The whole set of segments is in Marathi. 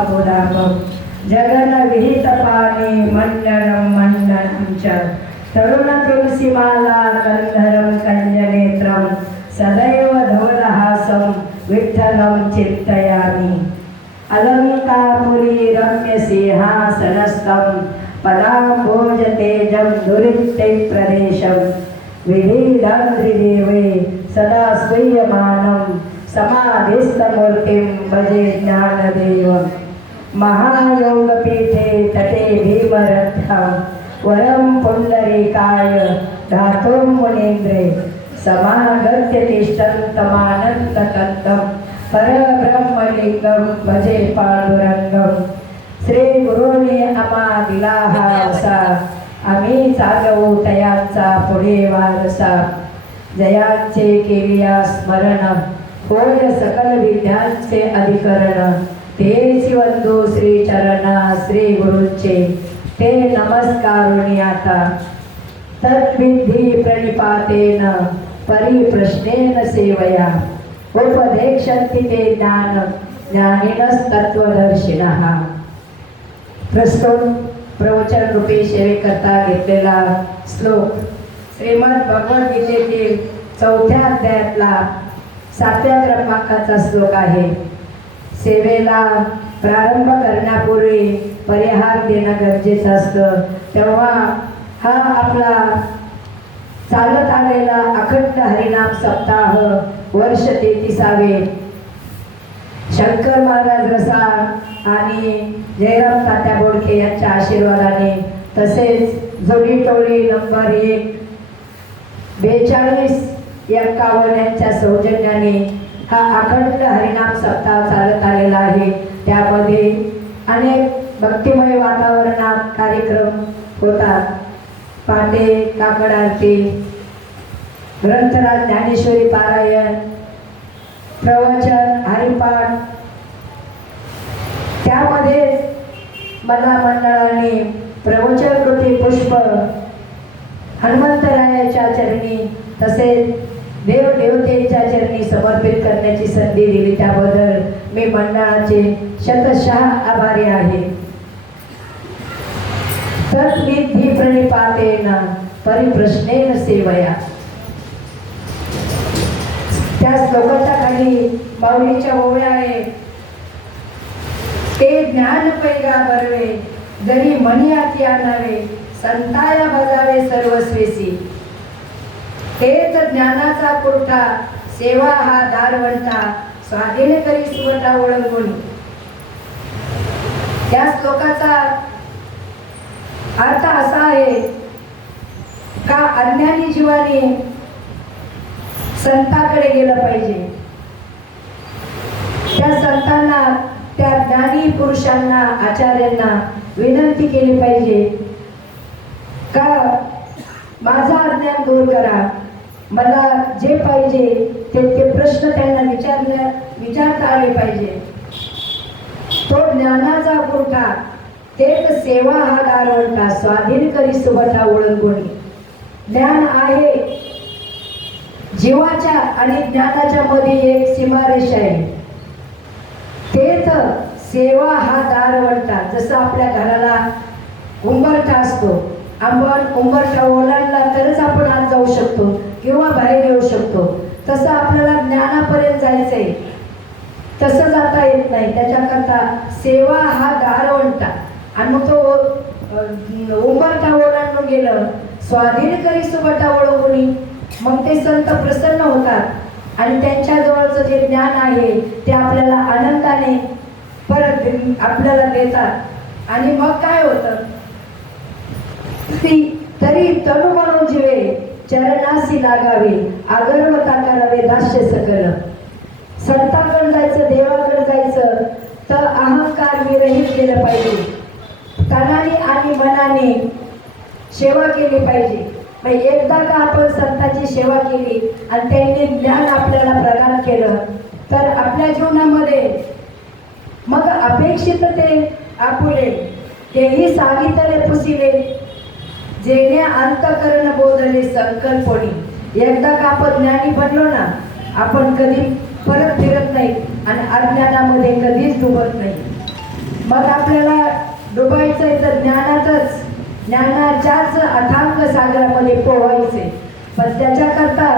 बोधामं जगन्विहितपाणि मण्डनं मण्डनं च तरुणतुलसीमाला कन्धरं कञ्जनेत्रं सदैव धवलहासं विठ्ठलं चिन्तयामि. अलङ्कारपुरी रम्यसिंहासनस्थं पदाम्भोजतेजं दुरित्यप्रदेशं विधिदान्द्रिदेवे सदा स्वीयमानं समाधिस्थमूर्तिं भजे ज्ञानदेवम्. महायोगपीठे तटे भीमरथं वरं पुण्डरीकाय धातुं मुनीन्द्रे समागत्य तिष्ठन्तमानन्दकन्दं परब्रह्मलिङ्गं भजे पाण्डुरङ्गं श्रीगुरूने आम्हा दिला हा आम्ही चालवू तयांचा पुढे वारसा। जयांचे केलिया स्मरण होय सकल विद्यांचे अधिकरण। तेच वंदू श्री चरणा श्री गुरुचे ते नमस्कारुणी आता। तद्विधी प्रणिपातेन परिप्रश्नेन सेवया। उपदेक्षन्ति ते ज्ञान ज्ञानिनस्तत्वदर्शिनः प्रस्तुत प्रवचन रूपी सेवेकरता घेतलेला श्लोक श्रीमद भगवद्गीतेतील चौथ्या अध्यायातला सातव्या क्रमांकाचा श्लोक आहे. सेवेला प्रारंभ करण्यापूर्वी परिहार देणं गरजेचं असतं. तेव्हा हा आपला चालत आलेला अखंड हरिनाम सप्ताह वर्ष तेहतीसावे. शंकर महाराज रसाळ आणि जयराम तात्या बोडके यांच्या आशीर्वादाने तसेच जोडी टोळी नंबर एक बेचाळीस एक्कावन्न यांच्या सौजन्याने हा अखंड हरिनाम सप्ताह चालत आलेला आहे. त्यामध्ये अनेक भक्तिमय वातावरणात कार्यक्रम होतात. पाटे काकड आरती ग्रंथराज ज्ञानेश्वरी पारायण प्रवचन हरिपाठ. त्यामध्ये मला मंडळाने प्रवचन कृती पुष्प हनुमंतरायाच्या चरणी तसेच देव देवतेच्या चरणी समर्पित करण्याची संधी दिली. त्याबद्दल मी मंडळाचे शतशः आभारी आहे. तद्विधी प्रणिपातेन परिप्रश्नेन सेवया. त्या श्लोकाच्या खाली माऊलीच्या ओव्या आहे ते ज्ञान पैगा बरवे जरी मनी आती आणावे संताया बजावे सर्वस्वेसी. तेच ज्ञानाचा पुरठा सेवा हा दारवंटा स्वाधीन करी सुवटा ओळंगून त्या श्लोकाचा अर्थ असा आहे का अज्ञानी जीवाने संताकडे गेलं पाहिजे? त्या संतांना त्या ज्ञानी पुरुषांना आचार्यांना विनंती केली पाहिजे का माझा अज्ञान दूर करा. मला जे पाहिजे ते ते प्रश्न त्यांना विचारल्या विचारता आले पाहिजे. तो ज्ञानाचा पुरठा तेच सेवा हा दारवंटा स्वाधीन करी सुबता ओळंगुणी. ज्ञान आहे. जीवाच्या आणि ज्ञानाच्या मध्ये एक सीमारेष आहे. तेच सेवा हा दारवंटा जसं आपल्या घराला उंबरठा असतो. आपण उंबरठा ओलांडला तरच आपण आत जाऊ शकतो किंवा बाहेर येऊ शकतो. तसं आपल्याला ज्ञानापर्यंत जायचंय. तसं जाता येत नाही. त्याच्याकरता सेवा हा दारवंटा आणि मग तो उंबरठा ओलांडून गेलं स्वाधीन करी सुबटा ओळखून. मग ते संत प्रसन्न होतात. आणि त्यांच्याजवळचं जे ज्ञान आहे ते आपल्याला आनंदाने परत आपल्याला देतात. आणि मग काय होतं? ती तरी तनु म्हणून जीवे चरणासी लागावे आगरवता करावे दास्य सकल. संताकडे जायचं देवाकडे जायचं तर अहंकार विरहित केलं पाहिजे. तनाने आणि मनाने सेवा केली पाहिजे. मग एकदा का आपण संतांची सेवा केली आणि त्यांनी ज्ञान आपल्याला प्रदान केलं तर आपल्या जीवनामध्ये मग अपेक्षित ते आपुले. तेही सांगितले पुसिले जेणे अंतकरण बोधले संकल्पणी. एकदा का आपण ज्ञानी बनलो ना आपण कधी परत फिरत नाही आणि अज्ञानामध्ये कधीच डुबत नाही. मग आपल्याला डुबायचंय तर ज्ञानातच ज्ञानाच्याच अथांग सागरामध्ये पोहायचे पण त्याच्याकरता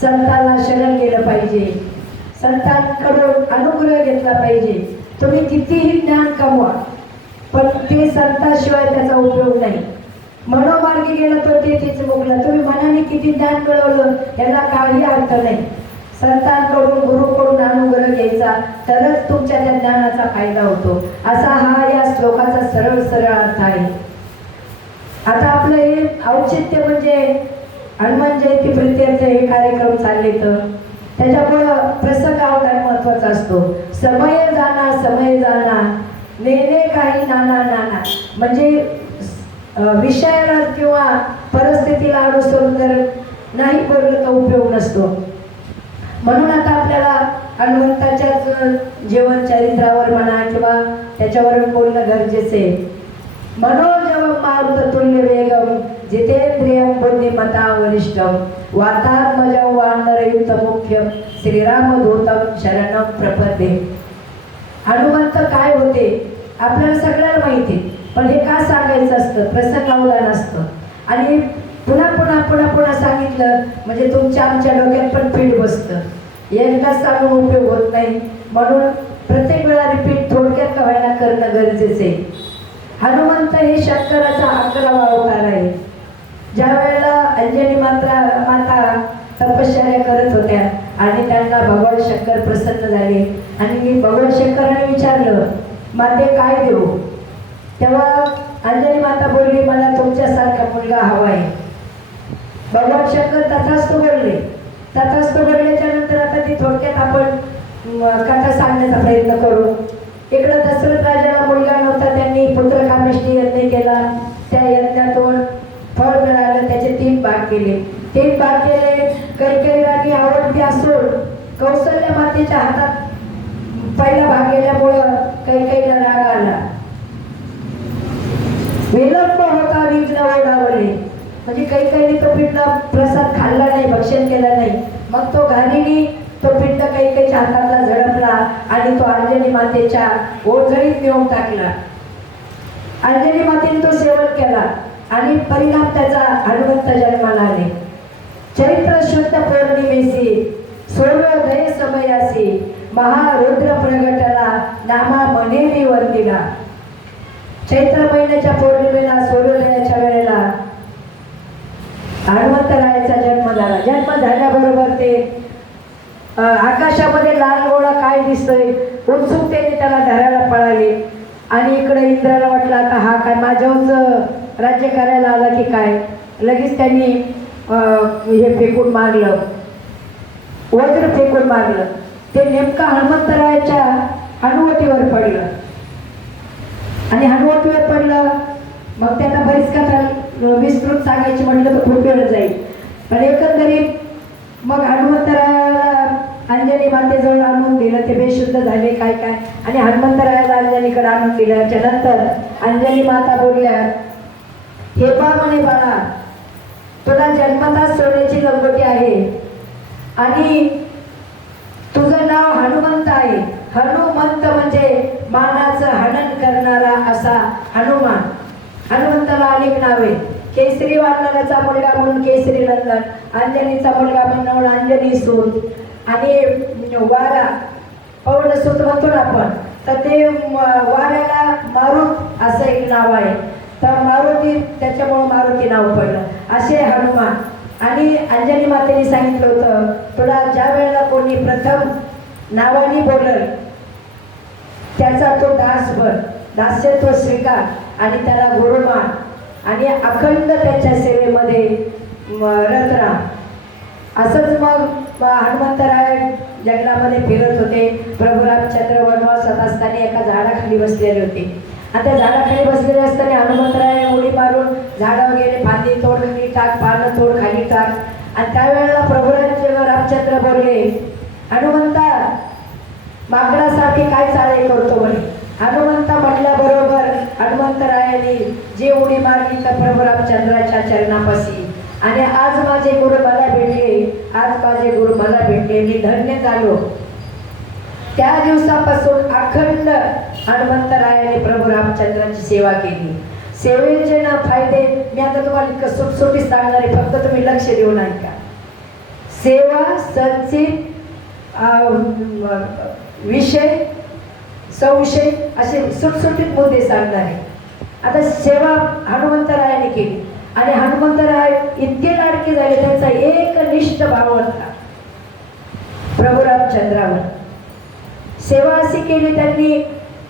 संतांना शरण गेलं पाहिजे. संतांकडून अनुग्रह घेतला पाहिजे. तुम्ही कितीही ज्ञान कमवा पण ते संताशिवाय त्याचा उपयोग नाही. मनोमार्गी गेलं तर ते तिचं मुकलं तुम्ही मनाने किती ज्ञान मिळवलं याला काही अर्थ नाही. संतांकडून गुरुकडून अनुग्रह घ्यायचा तरच तुमच्या त्या ज्ञानाचा फायदा होतो. असा हा या श्लोकाचा सरळ सरळ अर्थ आहे. आता आपलं हे औचित्य म्हणजे हनुमान जयंती प्रित्यर्थ हे कार्यक्रम चालले तर. त्याच्यामुळं प्रसंग अवधान महत्त्वाचा असतो. समय जाना समय जाना. नेणे काही नाना नाना. म्हणजे विषयाला किंवा परिस्थितीला अनुसरून जर नाही बोललं तर उपयोग नसतो. म्हणून आता आपल्याला हनुमंताच्याच जीवन चरित्रावर म्हणा किंवा त्याच्यावर बोलणं गरजेचं आहे. मनोजव मारुत तुल्य वेगम जितेंद्रियम बुद्धिमता वरिष्ठम वातात्मजम वानरयुत मुख्यम श्रीरामदूतम शरणम प्रपदे हनुमंत काय होते? आपल्याला सगळ्याला माहिती आहे. पण हे का सांगायचं असतं? प्रसंगावला नसतं. आणि पुन्हा पुन्हा पुन्हा पुन्हा सांगितलं म्हणजे तुमच्या आमच्या डोक्यात पण पीठ बसतं. एकदा सांगून उपयोग होत नाही. म्हणून प्रत्येक वेळा रिपीट थोडक्यात का व्हायला करणं गरजेचं आहे. हनुमंत हे शंकराचा अकरावा अवतार आहे. ज्या वेळेला अंजनी मात्रा माता तपश्चर्या करत होत्या आणि त्यांना भगवान शंकर प्रसन्न झाले. आणि भगवान शंकराने विचारलं माते काय देऊ? तेव्हा अंजनी माता बोलली मला तुमच्यासारखा मुलगा हवा आहे भगवान शंकर घडले बोलले. तो बोलल्याच्या नंतर आता ती थोडक्यात आपण कथा सांगण्याचा प्रयत्न करू. इकडं दशरथ राजाला मुलगा नव्हता त्यांनी पुत्र कामेष्टी यज्ञ केला. त्या यज्ञातून फळ मिळालं त्याचे तीन भाग केले. तीन भाग केले कैकेयी राणी आवडती असून कौशल्य मातेच्या हातात पहिला भाग गेल्यामुळं काही राग आला. विलंब होता विघ्न ओढावले. म्हणजे काही काही तो पिंड प्रसाद खाल्ला नाही भक्षण केला नाही. मग तो घाणीने तो पिंड काही काही हातातला झडपला आणि तो अंजनी मातेच्या ओझळीत नेऊन टाकला. अंजनी मातेने तो सेवन केला आणि परिणाम त्याचा हनुमंत जन्माला आले. चैत्र शुद्ध पौर्णिमेसी सूर्योदय समयासी महारुद्र प्रगटला नामा मनेरी वंदिला चैत्र महिन्याच्या पौर्णिमेला सूर्योदयाच्या वेळेला हनुमंतरायाचा जन्म झाला. जन्म झाल्याबरोबर ते आकाशामध्ये लाल गोळा काय दिसतोय उत्सुकतेने त्याला धरायला पळाले. आणि इकडे इंद्राला वाटलं आता हा काय माझ्यावरच राज्य करायला आला की काय? लगेच त्यांनी हे फेकून मारलं. वज्र फेकून मारलं. ते नेमकं हनुमंतरायाच्या हनुवटीवर पडलं. आणि हनुवटीवर पडलं. मग त्यांना बरीच कथा विस्तृत सांगायची म्हटलं तर खूप वेळ जाईल. पण एकंदरीत मग हनुमंतरायाला अंजनी मातेजवळ आणून दिलं ते बेशुद्ध झाले काय काय. आणि हनुमंतरायाला अंजनीकडे आणून दिलं. त्याच्यानंतर अंजनी माता बोलल्या हे पा म्हणे बाळा तुला जन्मताच सोन्याची लंगोटी आहे. आणि तुझं नाव हनुमंत आहे. हनुमंत म्हणजे मानाचं हनन करणारा असा हनुमान. हनुमंताला अनेक नावे. केसरी वानराचा मुलगा म्हणून केसरी नंदन अंजनीचा मुलगा म्हणून अंजनी सून आणि वारा पौर्ण सूत म्हणतो ना आपण तर ते वाऱ्याला मारुत असं एक नाव आहे. तर मारुती त्याच्यामुळं मारुती नाव पडलं. असे हनुमान. आणि अंजनी मातेने सांगितलं होतं तुला ज्या वेळेला कोणी प्रथम नावाने बोलल त्याचा तो दासभर दास्यत्व स्वीकार आणि त्याला गुरुमान आणि अखंड त्याच्या सेवेमध्ये म, रत राहा. असंच मग हनुमंतराय जंगलामध्ये फिरत होते. प्रभू रामचंद्र वनवासात असताना एका झाडाखाली बसलेले होते. आणि त्या झाडाखाली बसलेले असताना हनुमंतराय उडी मारून झाडावर गेले फांदी तोड खाली टाक पानं तोड खाली टाक. आणि त्यावेळेला प्रभू रामचंद्र रामचंद्र बोलले हनुमंता माकडासाठी काय चाळे करतो म्हणे? हनुमंता म्हटल्याबरोबर हनुमंतरायाने जे उडी मारली तर प्रभू रामचंद्राच्या चरणापाशी. आणि आज माझे गुरु मला भेटले. आज माझे गुरु मला भेटले. मी धन्य झालो. त्या दिवसापासून अखंड हनुमंतरायाने प्रभू रामचंद्राची सेवा केली. सेवेचे ना फायदे मी आता तुम्हाला इतकं सुटसुटीत सांगणार आहे फक्त तुम्ही लक्ष देऊन ऐका. सेवा संचित विषय संशय असे सुटसुटीत मुद्दे सांगणार आहे. आता सेवा हनुमंतरायाने केली. आणि हनुमंतराय इतके लाडके झाले त्यांचा एक निष्ठ भाव होता. प्रभू रामचंद्रावर सेवा अशी केली त्यांनी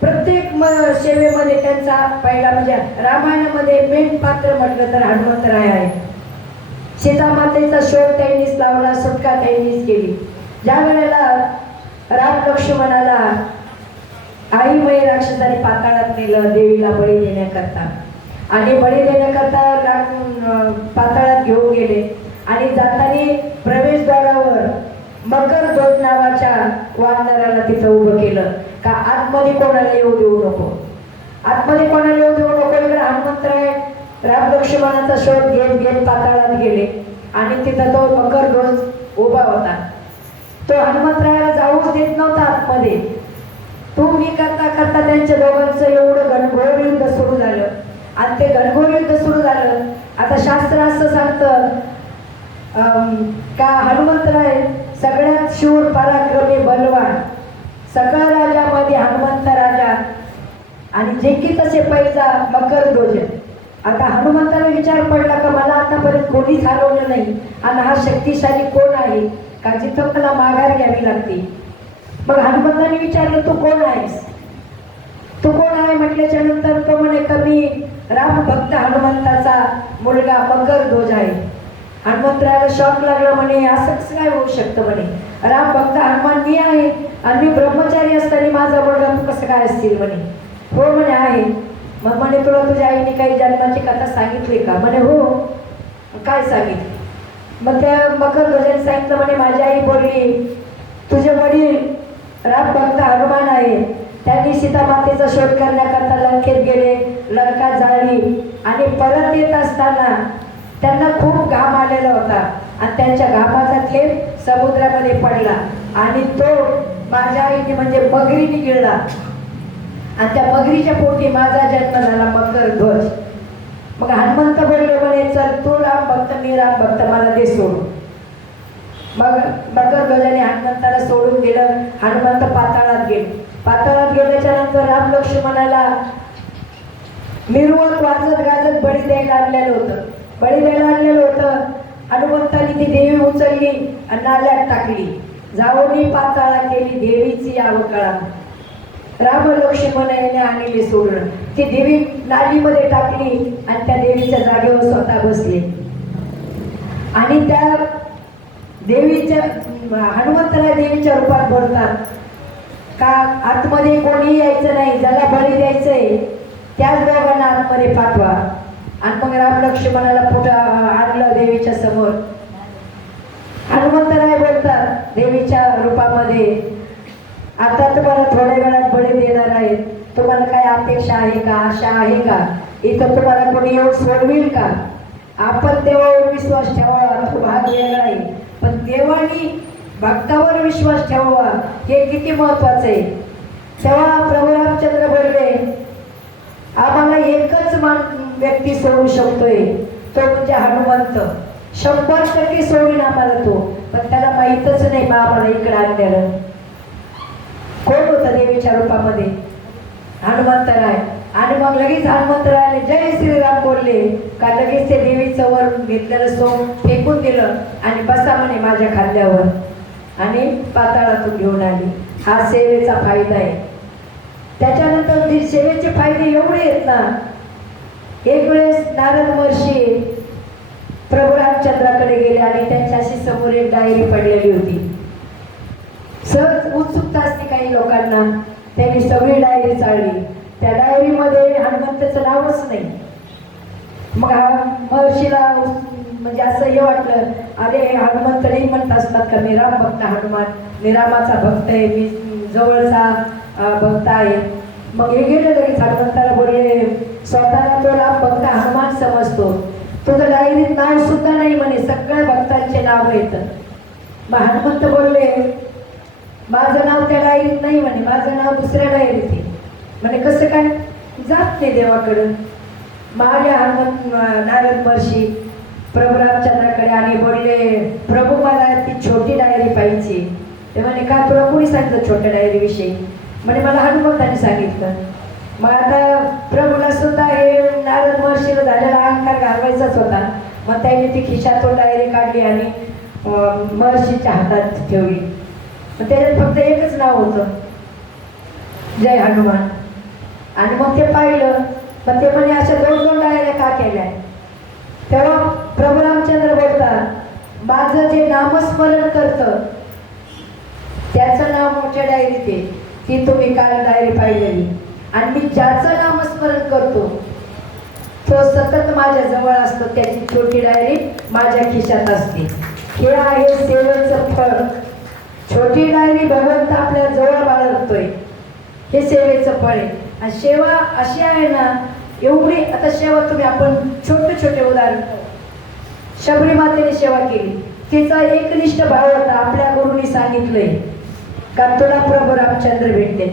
प्रत्येक म सेवेमध्ये त्यांचा पहिला म्हणजे रामायणामध्ये मेन पात्र म्हटलं तर हनुमंतराय आहे. सीतामातेचा शोध त्यांनीच लावला सुटका त्यांनीच केली. ज्या वेळेला राम लक्ष्मणाला आईमय राक्षसाने पाताळात नेलं देवीला बळी देण्याकरता. आणि बळी देण्याकरता राम पाताळात घेऊन गेले. आणि जाताना प्रवेशद्वारावर मकर ध्वज नावाच्या वानराला तिथं उभं केलं का आतमध्ये कोणाला येऊ देऊ नको? आतमध्ये कोणाला येऊ देऊ नको? इकडे हनुमंतराय राम लक्ष्मणाचा शोध घेत घेत पाताळात गेले. आणि तिथं तो मकर ध्वज उभा होता. तो हनुमंतरायाला येत नव्हता आतमध्ये. तो मी करता करता त्यांच्या दोघांचं एवढं घनघोर युद्ध सुरू झालं. आणि ते घनघोर युद्ध सुरू झालं. आता शास्त्र असं सांगतं का का हनुमंतराय सगळ्यात शूर पराक्रमी बलवान सकळ राजामध्ये हनुमंत राजा आणि जे की तसे पैसा मकर ध्वज. आता हनुमंताला विचार पडला का मला आतापर्यंत कोणीच हरवलं नाही. आणि हा शक्तिशाली कोण आहे? का जिथं मला माघार घ्यावी लागते? मग हनुमंतांनी विचारलं तू कोण आहेस? तू कोण आहे? म्हटल्याच्या नंतर तो म्हणे कमी राम भक्त हनुमंताचा मुलगा मकर ध्वज आहे. हनुमंतरायाला शॉक लागला म्हणे असंच काय होऊ शकतं म्हणे? राम भक्त हनुमान मी आहे आणि मी ब्रह्मचारी असताना माझा मुलगा तू कसं काय असतील म्हणे? हो म्हणे आहे. मग म्हणे तुला तुझ्या आईने काही जन्माची कथा सांगितली का? म्हणे हो. काय सांगितली? मग त्या मकर ध्वजाने सांगितलं म्हणे माझी आई बोलली तुझे वडील राम भक्त हनुमान आहे. त्यांनी सीतामातेचा शोध करण्याकरता लंकेत गेले लंका जाळली आणि परत येत असताना त्यांना खूप घाम आलेला होता आणि त्यांच्या घामाचा थेंब समुद्रामध्ये पडला आणि तो माझ्या आईने म्हणजे मगरीने गिळला. आणि त्या मगरीच्या पोटी माझा जन्म झाला मकर ध्वज. मग हनुमंत बोलले म्हणे चल तू राम भक्त मी राम भक्त मला दे सोडून. मग मकर ध्वजाने हनुमंताला सोडून गेलं. हनुमंत पाताळात गेले. पाताळात गेल्याच्यानंतर राम लक्ष्मणाला मिरवत वाजत गाजत बळी द्यायला आणलेलं होतं. बळी द्यायला आणलेलं होतं. हनुमंताने ती देवी उचलली आणि नाल्यात टाकली. जाऊनी पाताळा केली देवीची आवकळा. राम लक्ष्मण याने आणली सोडलं ती देवी नालीमध्ये टाकली आणि त्या देवीच्या जागेवर स्वतः बसले. आणि त्या देवीच्या हनुमंतला देवीच्या रूपात बोलतात का आतमध्ये कोणी यायचं नाही ज्याला बळी द्यायचंय त्याच दोघांना आतमध्ये पाठवा. आणि मग राम लक्ष्मणाला पुढं आणलं देवीच्या समोर. हनुमंतराय बोलतात देवीच्या रूपामध्ये आता तुम्हाला थोड्या वेळात बळी देणार आहे तुम्हाला काय अपेक्षा आहे का आशा आहे का? इथं तुम्हाला कोणी येऊन सोडविल का? आपण तेव्हा विश्वास ठेवावा तो भाग वेगळा आहे. पण देवानी भक्तावर विश्वास ठेवावा. हे किती महत्वाचं आहे. तेव्हा प्रभू रामचंद्र बोलले आम्हाला एकच मान व्यक्ती सोडू शकतोय. तो म्हणजे हनुमंत. शंभर टक्के सोडून आम्हाला तो. पण त्याला माहीतच नाही बा आम्हाला इकडे आणलेलं. कोण होतं देवीच्या रूपामध्ये? हनुमंतराय आणि मग लगेच हनुमंतरायाने जय श्रीराम बोलले. का लगेच ते देवीचं वर घेतलेलं सोम फेकून दिलं आणि बसा म्हणे माझ्या खांद्यावर. आणि पाताळातून घेऊन आली. हा सेवेचा फायदा आहे. त्याच्यानंतर ते सेवेचे फायदे एवढे आहेत ना. एक वेळेस नारद महर्षी प्रभू रामचंद्राकडे गेले आणि त्यांच्याशी समोर एक डायरी पडलेली होती. सहज उत्सुकता असते काही लोकांना. त्यांनी सगळी डायरी चाळली. त्या डायरीमध्ये हनुमंताचं नावच नाही. मग महर्षीला म्हणजे असं हे वाटलं अरे हनुमंत नाही म्हणत असतात का मी राम भक्त हनुमान मी रामाचा भक्त आहे मी जवळचा भक्त आहे. मग हे गेले लगेच हनुमंताला बोलले स्वतःला तो राम भक्त हनुमान समजतो. तुझं डायरीत नाव सुद्धा नाही म्हणे सगळ्या भक्तांचे नाव येतं मग हनुमंत बोलले माझं नाव त्या डायरीत नाही म्हणे माझं नाव दुसऱ्या डायरीत आहे. म्हणे कसं काय? जात नाही देवाकडं माझ्या हनुमंत नारद महर्षी प्रभुरामचंद्राकडे आणि बोलले प्रभू मला ती छोटी डायरी पाहिजे. ते म्हणे का तुला कोणी सांगितलं छोट्या डायरीविषयी? म्हणे मला हनुमंताने सांगितलं. मग आता प्रभूला सुद्धा हे नारद महर्षीला झालेला अहंकार घालवायचाच होता. मग त्यांनी ती खिशातून डायरी काढली आणि महर्षीच्या हातात ठेवली. मग त्याच्यात फक्त एकच नाव होतं. जय हनुमान. आणि मग ते पाहिलं. पण ते म्हणजे अशा दोन दोन डायऱ्या का केल्या? तेव्हा प्रभू रामचंद्र बोलतात माझं जे नामस्मरण करतं त्याचं नाव मोठ्या डायरीत आहे. ती तुम्ही काल डायरी पाहिलेली. आणि मी ज्याचं नामस्मरण करतो तो सतत माझ्या जवळ असतो. त्याची छोटी डायरी माझ्या खिशात असते. हे आहे सेवेचं फळ. छोटी डायरी भगवंत आपल्या जवळ बाळगतोय. हे सेवेचं फळ आहे. आणि सेवा अशी आहे ना एवढी आता सेवा तुम्ही आपण छोटे छोटे उदाहरण शबरी मातेने सेवा केली. तिचा एकनिष्ठ भाव होता आपल्या गुरुनी सांगितलंय का तुला प्रभू रामचंद्र भेटते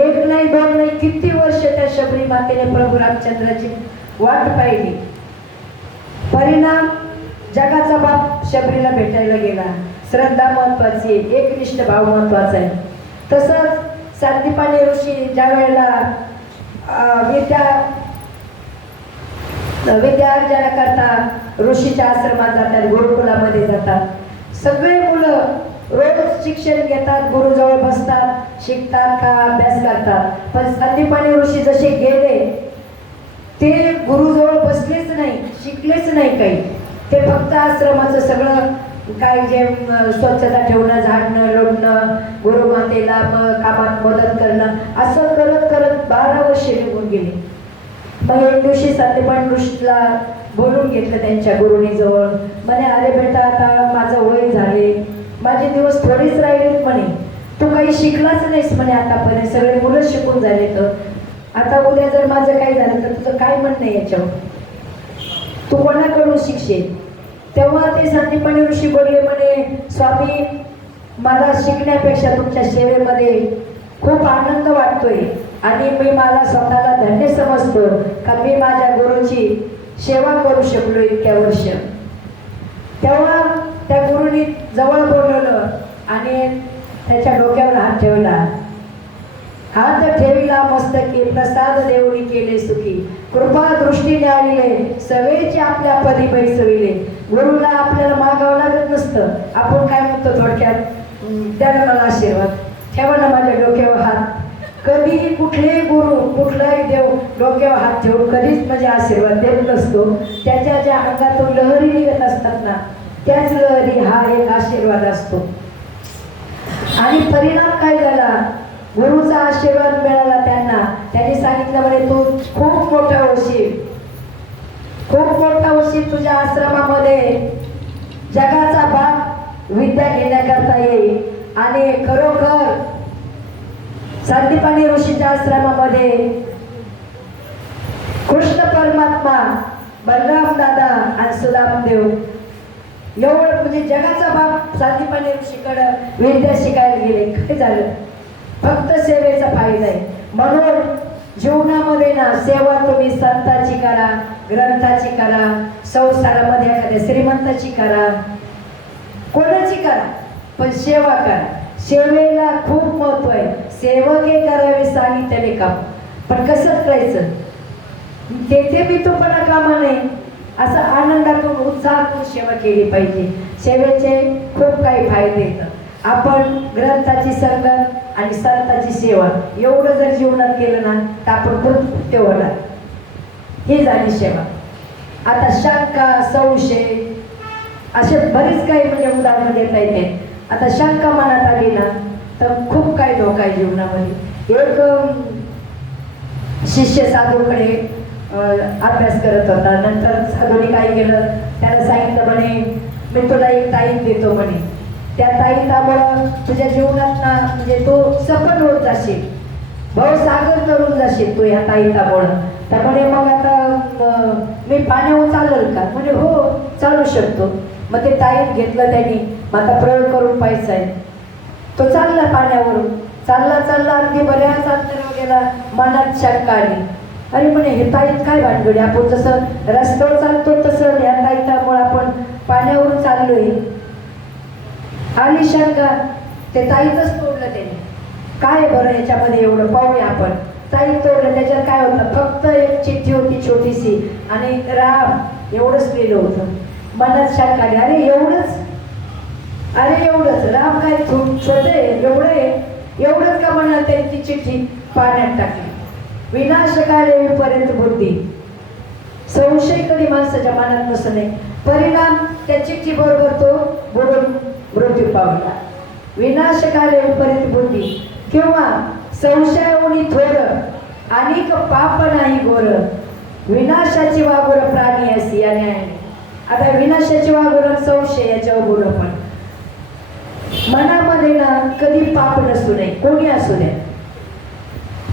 एक नाही दोन नाही किती वर्ष त्या शबरी मातेने प्रभू रामचंद्राची वाट पाहिली. परिणाम जगाचा बाप शबरीला भेटायला गेला. श्रद्धा महत्वाची आहे एकनिष्ठ भाव महत्त्वाचा आहे. तसंच सांदीपाणी ऋषी ज्या वेळेला विद्या विद्यार्जना करता ऋषीच्या आश्रमात जातात गुरुकुलामध्ये जातात. सगळे मुलं रोज शिक्षण घेतात गुरुजवळ बसतात शिकतात का अभ्यास करतात. पण संदीपाने ऋषी जसे गेले ते गुरुजवळ बसलेच नाही शिकलेच नाही काही. ते फक्त आश्रमाचं सगळं काय जे स्वच्छता ठेवणं झाडणं लोटणं गुरुमातेला कामात मदत करणं असं करत करत बारा वर्षे निघून गेले. मग एक दिवशी सत्यपान ऋषीला बोलून घेतलं त्यांच्या गुरुनी जवळ. म्हणे अरे बेटा आता माझं वय झाले. माझे दिवस थोडेच राहिलेत म्हणे. तू काही शिकलाच नाहीस म्हणे आतापर्यंत. सगळे मुलं शिकून झाले तर आता उद्या जर माझं काही झालं तर तुझं काय म्हणणं आहे याच्यावर? तू कोणाकडून शिकशील? तेव्हा ते संदीपणी ऋषी बोलले म्हणे स्वामी मला शिकण्यापेक्षा तुमच्या सेवेमध्ये खूप आनंद वाटतोय आणि मी मला स्वतःला धन्य समजतो का मी माझ्या गुरुची सेवा करू शकलो इतक्या वर्ष. तेव्हा त्या गुरुनी जवळ बोलवलं आणि त्याच्या डोक्यावर हात ठेवला. हात ठेविला मस्तकी प्रसाद देवळी केले सुखी. कृपा दृष्टीने आलेले सवेचे आपल्या पदी बैसविले. गुरुला आपल्याला मागावं लागत नसतं. आपण काय म्हणतो थोडक्यात? त्यानं मला आशीर्वाद. ठेवा ना माझ्या डोक्यावर हात. कधीही कुठलेही गुरु कुठलाही देव डोक्यावर हात ठेवून कधीच म्हणजे आशीर्वाद देत नसतो. त्याच्या ज्या अंगातून लहरी निघत असतात ना त्याच लहरी हा एक आशीर्वाद असतो. आणि परिणाम काय झाला? गुरुचा आशीर्वाद मिळाला त्यांना. त्यांनी सांगितलं म्हणे तू खूप मोठा होशील. खूप मोठा होशील तुझ्या आश्रमामध्ये. जगाचा भाग विद्या घेण्याकरता येईल. आणि खरोखर संदीपाणी ऋषीच्या आश्रमामध्ये कृष्ण परमात्मा बलराम दादा आणि सुदाम देव एवढं म्हणजे जगाचा बाप संदीपाणी ऋषीकडं विद्या शिकायला गेले. काय झालं? फक्त सेवेचा फायदा आहे. म्हणून जीवनामध्ये ना सेवा तुम्ही संताची करा ग्रंथाची करा संसारामध्ये एखाद्या श्रीमंताची करा कोणाची करा पण सेवा करा. सेवेला खूप महत्त्व आहे. सेवक हे करावे सांगितले काम. पण कसं करायचं? तेथे मी तो पण कामा नाही असं आनंदातून उत्साहातून सेवा केली पाहिजे. सेवेचे खूप काही फायदे येतात आपण ग्रंथाची संगत आणि संताची सेवा एवढं जर जीवनात केलं ना तर आपण खूप होणार. ही झाली सेवा. आता शंका संशय असे बरेच काही म्हणजे उदाहरणं देता येते. आता शंका मनात आली ना तर खूप काही धोका आहे जीवनामध्ये. एक शिष्य साधूकडे अभ्यास करत होता. नंतर साधूने काय केलं? त्याला सांगितलं म्हणे मी तुला एक ताईत देतो म्हणे. त्या ताईतामुळं तुझ्या जीवनात ना म्हणजे तो सफल होत जाशील. भाऊ सागर करून जाशील तू ह्या ताईतामुळं तर म्हणे मग आता मी पाण्यावर चालेल का? म्हणजे हो चालू शकतो. मग ते ताईत घेतलं त्यांनी. मग आता प्रयोग करून पाहायचा आहे. तो चालला पाण्यावरून. चालला चालला अगदी बऱ्याच अंतरावर गेला मनात शंका आली. अरे म्हणे हे ताईत काय भानगडी? आपण जसं रस्त्यावर चालतो तसं या ताईतामुळे आपण पाण्यावरून चाललोय. आली शंका. ते ताईचंच तोडलं त्याने. काय बरं याच्यामध्ये एवढं पाहूया आपण. ताई तोडलं त्याच्यात काय होतं? फक्त एक चिठ्ठी होती छोटीशी आणि राम एवढंच लिहिलं होतं. मनात शंका आली अरे एवढंच? अरे एवढंच? राम काय छोटे आहे, एवढं आहे? एवढंच का म्हणाल त्यांनी ती चिठ्ठी? पाण्यात टाकली. विनाशकाले विपर्यंत बुद्धी. संशय कधी माणसाच्या मनात नसणे परिणाम त्या चिठ्ठी बरोबर तो बुडून मृत्यू पावला विनाशकाले विपरीत बुद्धी किंवा संशय उणी थोर अनेक पाप नाही गोर. विनाशाची वागोर प्राणी असी या न्यायाने. आता विनाशाची वागोर आणि संशय याच्यावर बोलू पण मनामध्ये ना कधी पाप नसू नये कोणी असू नये.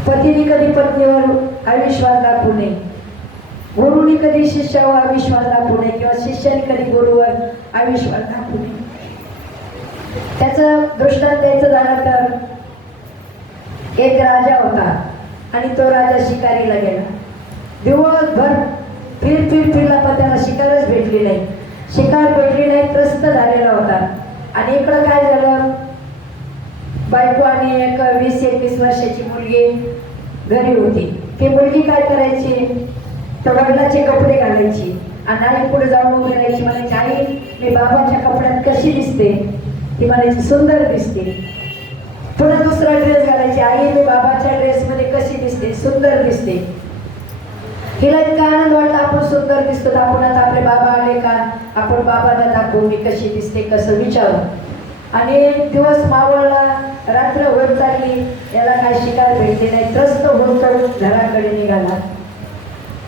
पतीने कधी पत्नीवर अविश्वास दाखवू नये. गुरुनी कधी शिष्यावर अविश्वास दाखवू नये किंवा शिष्याने कधी गुरुवर अविश्वास दाखवू नये. त्याचं दृष्टांत द्यायचं झालं तर एक राजा होता आणि तो राजा शिकारीला गेला. दिवसभर फिर फिर फिरला पण त्याला शिकारच भेटली नाही. शिकार भेटली नाही त्रस्त झालेला होता. आणि इकडं काय झालं? बायको आणि एक वीस एकवीस वर्षाची मुलगी घरी होती. ती मुलगी काय करायची? तर वडिलाचे कपडे घालायची. आणि आई पुढे जाऊन उभी राहायची. म्हणायची आई मी बाबाच्या कपड्यात कशी दिसते? ती म्हणायची सुंदर दिसते. पुन्हा दुसरा ड्रेस घालायची. आई मी बाबाच्या ड्रेसमध्ये कशी दिसते? सुंदर दिसते. हिला इतका आनंद वाटला आपण सुंदर दिसतो तर आपण आता आपले बाबा आले का? आपण बाबाला दाखवू मी कशी दिसते कसं विचारू. आणि दिवस मावळला रात्र होत चालली. याला काय शिकार भेटते नाही. त्रस्त होत घराकडे निघाला.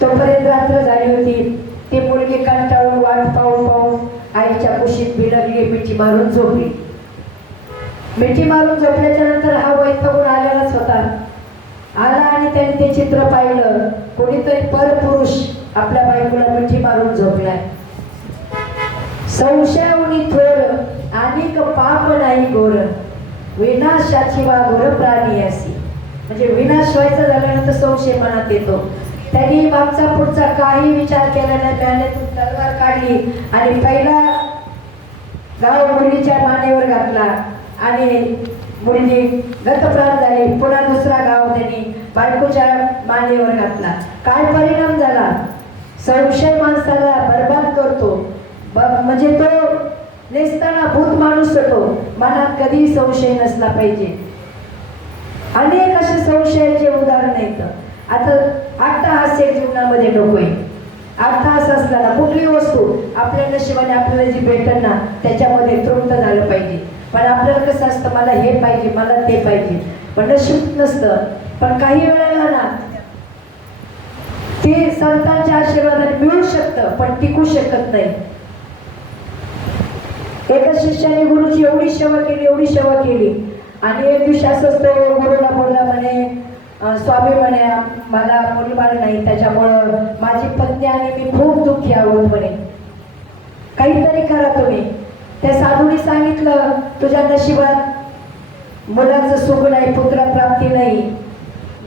तोपर्यंत रात्र झाली होती. ती मुलगी कंटाळून वाट पाहून पाहून आईच्या कुशीत बिलगली मिठी मारून झोपली. मिठी मारून झोपल्याच्या नंतर हा वैतागून आलेलाच होता. आला आणि त्याने ते चित्र पाहिलं. कोणीतरी परपुरुष आपल्या बायकोला मिठी मारून झोपलाय. संशयाउनी थोर अनेक पाप नाही गोर विनाशाची वा गोर प्राणी असी. म्हणजे विनाश व्हायचा झाल्यानंतर संशय मनात येतो. त्यांनी मागचा पुढचा काही विचार केला नाही. त्याने तलवार काढली आणि पहिला गाव मुलीच्या मानेवर घातला. आणि मुलगी गतप्राण झाली पुन्हा दुसरा गाव त्यांनी बायकोच्या मानेवर घातला. काय परिणाम झाला? संशय माणसाला बर्बाद करतो. ब- म्हणजे तो नेसताना भूत माणूस होतो. मनात कधीही संशय नसला पाहिजे. अनेक असे संशयाचे उदाहरण आहेत. आता अट्टहास्य जीवनामध्ये नकोय हास असताना कुठली वस्तू आपल्या नशिबाने आपल्याला जी भेटत ना त्याच्यामध्ये तृप्त झालं पाहिजे. पण आपल्याला कसं असतं मला हे पाहिजे मला ते पाहिजे. पण नशीब नसतं. पण काही वेळेला ना ते संतांच्या आशीर्वादाने मिळू शकतं पण टिकू शकत नाही. एका शिष्याने गुरुची एवढी सेवा केली एवढी सेवा केली. आणि एक दिवशी असंच तो गुरुला बोलला म्हणे स्वामी म्हणे मला मुलबाळ नाही त्याच्यामुळं माझी पत्नी आणि मी खूप दुःखी आहोत म्हणे. काहीतरी करा तुम्ही. त्या साधूने सांगितलं तुझ्या नशिबात मुलाचं सुख नाही पुत्रप्राप्ती नाही.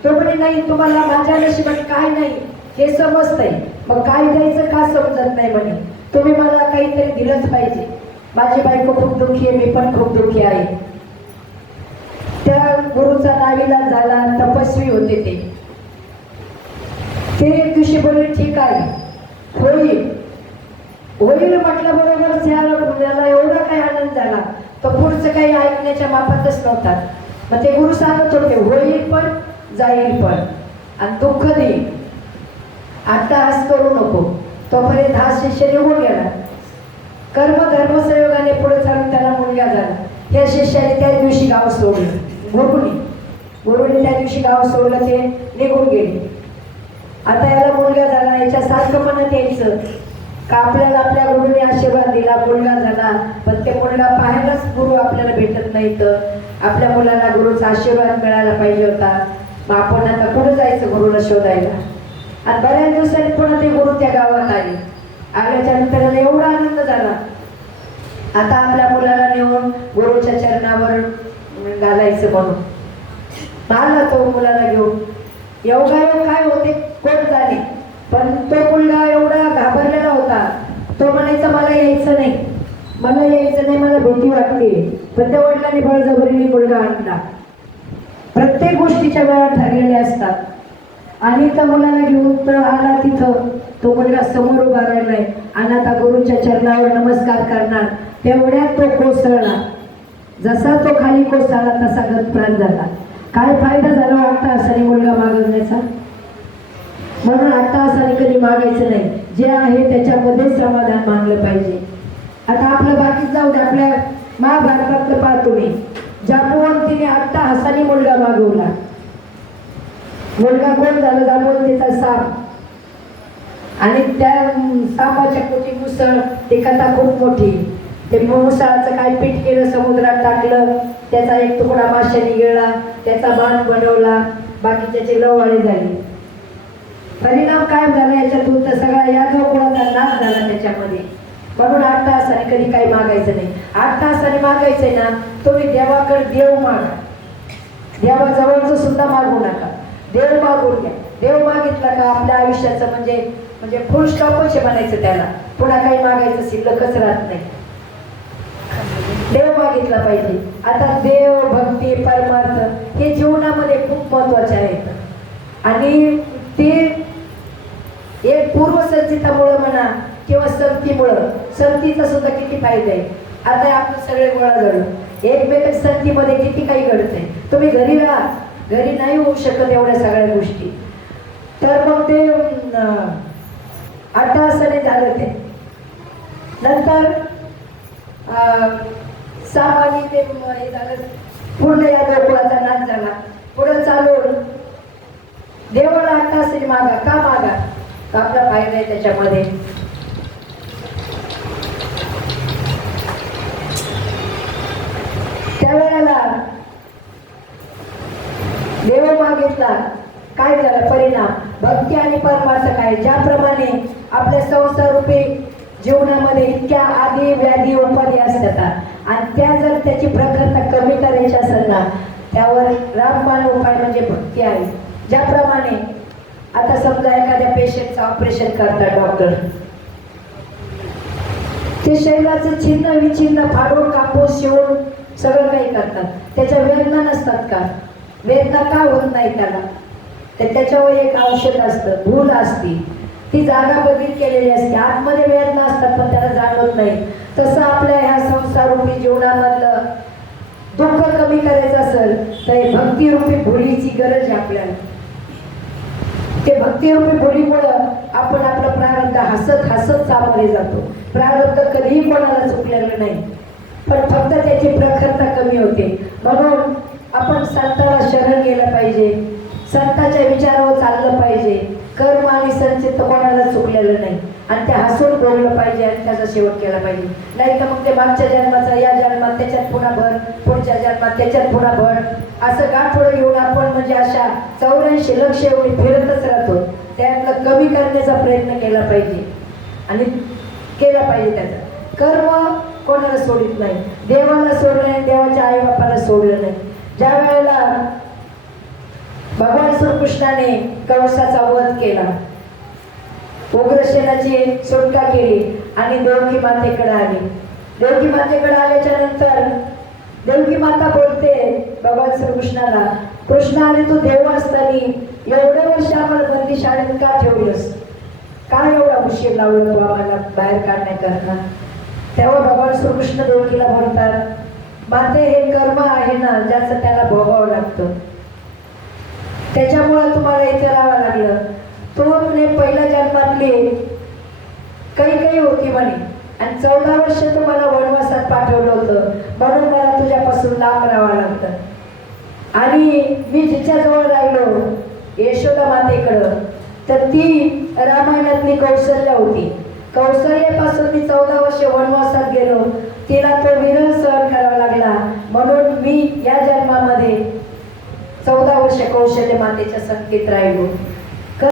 तो म्हणे नाही तुम्हाला माझ्या नशिबात काय नाही हे समजतंय. मग काय द्यायचं का समजत नाही म्हणे. तुम्ही मला काहीतरी दिलंच पाहिजे. माझी बायको खूप दुःखी आहे मी पण खूप दुःखी आहे. त्या गुरुचा नाविला झाला तपस्वी होते ते. ते दिवशी बोलले ठीक आहे होईल. होईल म्हटलं बरोबर त्याला एवढा काही आनंद झाला. तो पुढचं काही ऐकण्याच्या मापातच नव्हता. मग ते गुरु सांगत होते होईल पण जाईल पण. आणि दुःख देईल आता हास करू नको. तोपर्यंत हा शिष्य निघून गेला. कर्म धर्म संयोगाने पुढे चालून त्याला मुलगा झाला. त्या शिष्याने त्या दिवशी गाव सोडलं. गुरुनी गुरुने त्या दिवशी गाव सोडलं ते निघून गेले. आता याला मुलगा झाला याच्यासारखं मनात यायचं. का आपल्याला आपल्या गुरुने आशीर्वाद दिला? मुलगा झाला. पण ते मुलगा पाहायलाच गुरु आपल्याला भेटत नाही तर आपल्या मुलाला गुरुचा आशीर्वाद मिळाला पाहिजे होता. मग आपण आता कुठं जायचं गुरुला शोधायला? आणि बऱ्याच दिवसांनी पुन्हा ते गुरु त्या गावात आले. आल्याच्यानंतर एवढा आनंद झाला. आता आपल्या मुलाला नेऊन गुरुच्या चरणावर घालायचं म्हणून. आला तो मुलाला घेऊन. योगायोग काय होते? कोण झाली पण तो मुलगा एवढा घाबरलेला होता. तो म्हणायचा मला यायचं नाही. मला यायचं नाही मला भीती वाटते. पण त्या वडिलांनी बळजबरीने मुलगा आणला. प्रत्येक गोष्टीच्या वेळा ठरलेल्या असतात. आणि त्या मुलाला घेऊन तर आला तिथं. तो मुलगा समोर उभा राहिलाय. आणि आता गुरुच्या चरणावर नमस्कार करणार. तेवढ्यात तो कोसळला. जसा तो खाली कोसळला तसा गतप्राण झाला. काय फायदा झाला आठ असा मुलगा मागवण्याचा? म्हणून आत्ता तासाने कधी मागायचं नाही. जे आहे त्याच्यामध्ये समाधान मानलं पाहिजे. आता आपलं बाकीच जाऊ दे आपल्या महाभारतातलं पाहतो मी. जांबुवंतीने आत्ता हसानी मुलगा मागवला. मुलगा कोण झाला? जांबुवंतीचा साप. आणि त्या सापाच्या पोटी मुसळ ती कथा खूप मोठी. ते मुसळाचं काय पीठ केलं समुद्रात टाकलं त्याचा एक तुकडा माशाने गिळला त्याचा बाण बनवला बाकी त्याची लववाळी झाली. परिणाम काय झाला याच्यातून? तर सगळा या जो कोणाचा नाश झाला त्याच्यामध्ये. म्हणून आठ तासाने कधी काही मागायचं नाही. आठ तासाने मागायचंय ना तुम्ही देवाकडे देव मागा. देवाजवळचं सुद्धा मागू नका. देव मागून घ्या. देव मागितला का आपल्या आयुष्याचं म्हणजे म्हणजे फुल स्टॉपच म्हणायचं त्याला. पुन्हा काही मागायचं शिल्लकच राहत नाही. देव मागितला पाहिजे. आता देव भक्ती परमार्थ हे जीवनामध्ये खूप महत्त्वाचे आहेत. आणि ते एक पूर्वसंचितामुळं म्हणा किंवा संतीमुळं संतीचा सुद्धा किती फायदा आहे? आता आपलं सगळे गोळा घडू एकमेक संतीमध्ये किती काही घडतंय? तुम्ही घरी राहा. घरी नाही होऊ शकत एवढ्या सगळ्या गोष्टी. तर मग ते अं, झालं ते. नंतर अं, सामानी ते हे झालं. पूर्ण या गोकुळाचा नाच झाला. पुढं चालून देवाला अट्टहासाने मागा. का मागा? आपला फायदा आहे त्याच्यामध्ये? त्यावेळेला देव मागितला. काय झालं? परिणाम. भक्ती आणि परमार्थ काय? ज्याप्रमाणे आपल्या संसार रूपी जीवनामध्ये इतक्या आधी व्याधी उपाधी असतात. आणि त्या जर त्याची प्रखरता कमी करायची असेल ना त्यावर रामबाण उपाय म्हणजे भक्ती आहे. ज्याप्रमाणे आता समजा एखाद्या पेशंटचं ऑपरेशन करतात डॉक्टर. ते शरीराचं चिन्ह विचिन्ह फाडून कापून शिवून सगळं काही करतात. त्याच्या वेदना नसतात का? वेदना का होत नाही त्याला? तर त्याच्यावर एक औषध असतं भूल असती. ती जागा बदल केलेली असते. आतमध्ये वेदना असतात पण त्याला जाणवत नाही. तसं आपल्या ह्या संसारूपी जीवनामधलं दुःख कमी करायचं असेल तर हे भक्तिरूपी भुलीची गरज आहे आपल्याला. ते भक्तिरूपी बोलीमुळं आपण आपलं प्रारब्ध हसत हसत सामोरे जातो. प्रारब्ध कधीही कोणाला चुकलेलं नाही. पण फक्त त्याची प्रखरता कमी होते. म्हणून आपण संताला शरण गेलं पाहिजे. संताच्या विचारावर चाललं पाहिजे. कर्म आणि संचित कोणाला चुकलेलं नाही. आणि ते हसून बोललं पाहिजे आणि त्याचा शेवट केला पाहिजे. नाही तर मग ते मागच्या जन्माचा या जन्मात त्याच्यात पुन्हा भर पुढच्या जन्मात त्याच्यात पुन्हा भर. असं गाठोडं घेऊन आपण म्हणजे अशा चौऱ्याऐंशी लक्ष एवढी फिरतच राहतो. त्यातलं कमी करण्याचा प्रयत्न केला पाहिजे. आणि केला पाहिजे त्याचा. कर्म कोणाला सोडित नाही. देवाला सोडलं नाही देवाच्या आईबापाला सोडलं नाही. ज्या वेळेला भगवान श्रीकृष्णाने कंसाचा वध केला उग्रसेनाची सुटका केली आणि देवकी मातेकडे आली. देवकी मातेकडे आल्याच्यानंतर देवकी माता बोलते भगवान श्रीकृष्णाला कृष्ण आणि तू देव असताना एवढं वर्ष आम्हाला बंदी शाळेत का ठेवलंस? का एवढा उशीर लावलं तू आम्हाला बाहेर काढण्याकरता तेव्हा भगवान श्रीकृष्ण देवकीला बोलतात माते हे कर्म आहे ना ज्याचं त्याला भोगावं लागतं. त्याच्यामुळं तुम्हाला इथे राहावं लागलं. तो म्हणे पहिल्या जन्मातली काही काही होती म्हणे. आणि चौदा वर्ष तुम्हाला वनवासात पाठवलं होतं. म्हणून मला तुझ्यापासून लांब राहावं लागतं. आणि मी जिच्याजवळ राहिलो यशोदा मातेकडं तर ती रामायणातली कौशल्य होती. कौशल्यापासून मी चौदा वर्ष वनवासात गेलो. तिला तो विरह सहन करावा लागला. म्हणून मी या जन्मामध्ये चौदा वर्ष कौशल्य मातेच्या संगतीत राहिलो.